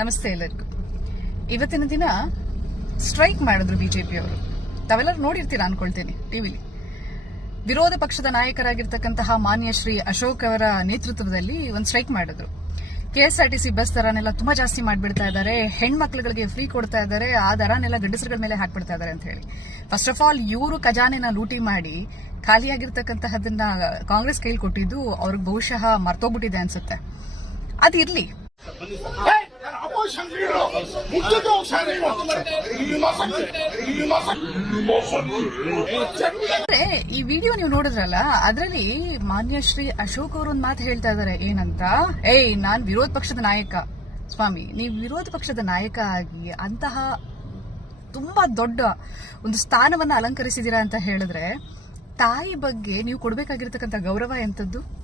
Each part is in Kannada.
ನಮಸ್ತೆ ಎಲ್ಲರಿಗೂ. ಇವತ್ತಿನ ದಿನ ಸ್ಟ್ರೈಕ್ ಮಾಡಿದ್ರು ಬಿಜೆಪಿಯವರು ತಾವೆಲ್ಲರೂ ನೋಡಿರ್ತೀರಾ ಅನ್ಕೊಳ್ತೇನೆ ಟಿವಿಲಿ ವಿರೋಧ ಪಕ್ಷದ ನಾಯಕರಾಗಿರ್ತಕ್ಕಂತಹ ಮಾನ್ಯ ಶ್ರೀ ಅಶೋಕ್ ಅವರ ನೇತೃತ್ವದಲ್ಲಿ ಒಂದು ಸ್ಟ್ರೈಕ್ ಮಾಡಿದ್ರು. ಕೆಎಸ್ಆರ್ಟಿಸಿ ಬಸ್ ದರನೆಲ್ಲ ತುಂಬಾ ಜಾಸ್ತಿ ಮಾಡಿಬಿಡ್ತಾ ಇದ್ದಾರೆ, ಹೆಣ್ಮಕ್ಳುಗಳಿಗೆ ಫ್ರೀ ಕೊಡ್ತಾ ಇದ್ದಾರೆ, ಆ ದರನೆಲ್ಲ ಗಂಡಸರುಗಳ ಮೇಲೆ ಹಾಕ್ಬಿಡ್ತಾ ಇದ್ದಾರೆ ಅಂತ ಹೇಳಿ. ಫಸ್ಟ್ ಆಫ್ ಆಲ್ ಇವರು ಖಜಾನೆನ ಲೂಟಿ ಮಾಡಿ ಖಾಲಿಯಾಗಿರ್ತಕ್ಕಂತಹದನ್ನ ಕಾಂಗ್ರೆಸ್ ಕೈಲಿ ಕೊಟ್ಟಿದ್ದು ಅವ್ರಿಗೆ ಬಹುಶಃ ಮರ್ತೋಗ್ಬಿಟ್ಟಿದೆ ಅನ್ಸುತ್ತೆ. ಅದಿರ್ಲಿ. ಈ ವಿಡಿಯೋ ನೀವು ನೋಡಿದ್ರಲ್ಲ, ಅದರಲ್ಲಿ ಮಾನ್ಯ ಶ್ರೀ ಅಶೋಕ್ ಅವರು ಒಂದು ಮಾತು ಹೇಳ್ತಾ ಇದಾರೆ. ಏನಂತ? ಏಯ್, ನಾನ್ ವಿರೋಧ ಪಕ್ಷದ ನಾಯಕ. ಸ್ವಾಮಿ, ನೀವು ವಿರೋಧ ಪಕ್ಷದ ನಾಯಕ ಆಗಿ ಅಂತಹ ತುಂಬಾ ದೊಡ್ಡ ಒಂದು ಸ್ಥಾನವನ್ನ ಅಲಂಕರಿಸಿದೀರಾ ಅಂತ ಹೇಳಿದ್ರೆ, ತಾಯಿ ಬಗ್ಗೆ ನೀವು ಕೊಡಬೇಕಾಗಿರ್ತಕ್ಕಂಥ ಗೌರವ ಎಂತದ್ದು?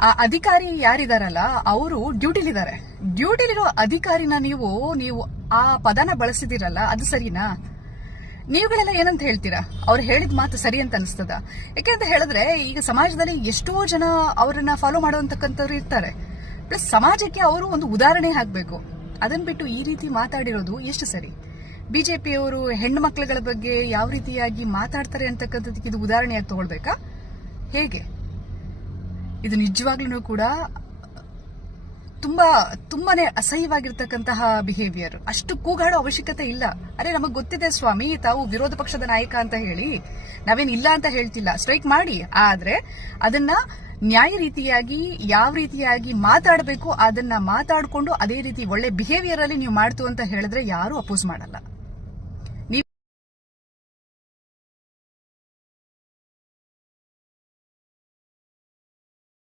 ಆ ಅಧಿಕಾರಿ ಯಾರಿದಾರಲ್ಲ, ಅವರು ಡ್ಯೂಟಿಲಿದ್ದಾರೆ. ಡ್ಯೂಟಿಲಿರೋ ಅಧಿಕಾರಿನ ನೀವು ನೀವು ಆ ಪದನ ಬಳಸಿದಿರಲ್ಲ, ಅದು ಸರಿನಾ? ನೀವುಗಳೆಲ್ಲ ಏನಂತ ಹೇಳ್ತೀರಾ? ಅವ್ರು ಹೇಳಿದ ಮಾತು ಸರಿ ಅಂತ ಅನಿಸ್ತದ. ಯಾಕೆ ಅಂತ ಹೇಳಿದ್ರೆ, ಈಗ ಸಮಾಜದಲ್ಲಿ ಎಷ್ಟೋ ಜನ ಅವರನ್ನ ಫಾಲೋ ಮಾಡುವಂತಕ್ಕಂಥವ್ರು ಇರ್ತಾರೆ. ಪ್ಲಸ್ ಸಮಾಜಕ್ಕೆ ಅವರು ಒಂದು ಉದಾಹರಣೆ ಹಾಕಬೇಕು. ಅದನ್ನ ಬಿಟ್ಟು ಈ ರೀತಿ ಮಾತಾಡಿರೋದು ಎಷ್ಟು ಸರಿ? ಬಿಜೆಪಿಯವರು ಹೆಣ್ಣು ಮಕ್ಕಳುಗಳ ಬಗ್ಗೆ ಯಾವ ರೀತಿಯಾಗಿ ಮಾತಾಡ್ತಾರೆ ಅಂತಕ್ಕಂಥದ್ದಕ್ಕೆ ಇದು ಉದಾಹರಣೆಯಾಗಿ ತಗೊಳ್ಬೇಕಾ? ಹೇಗೆ? ಇದು ನಿಜವಾಗ್ಲೂ ಕೂಡ ತುಂಬಾ, ತುಂಬಾನೇ ಅಸಹ್ಯವಾಗಿರ್ತಕ್ಕಂತಹ ಬಿಹೇವಿಯರ್ ಅಷ್ಟು ಕೂಗಾಡೋ ಅವಶ್ಯಕತೆ ಇಲ್ಲ. ಅರೆ, ನಮಗ್ ಗೊತ್ತಿದೆ ಸ್ವಾಮಿ, ತಾವು ವಿರೋಧ ಪಕ್ಷದ ನಾಯಕ ಅಂತ ಹೇಳಿ, ನಾವೇನ್ ಇಲ್ಲ ಅಂತ ಹೇಳ್ತಿಲ್ಲ. ಸ್ಟ್ರೈಕ್ ಮಾಡಿ. ಆದ್ರೆ, ಅದನ್ನ ನ್ಯಾಯ ರೀತಿಯಾಗಿ, ಯಾವ ರೀತಿಯಾಗಿ ಮಾತಾಡಬೇಕು, ಅದನ್ನ ಮಾತಾಡಿಕೊಂಡು ಅದೇ ರೀತಿ ಒಳ್ಳೆ ಬಿಹೇವಿಯರ್ ಅಲ್ಲಿ ನೀವು ಮಾಡ್ತು ಅಂತ ಹೇಳಿದ್ರೆ ಯಾರು ಅಪೋಸ್ ಮಾಡಲ್ಲ.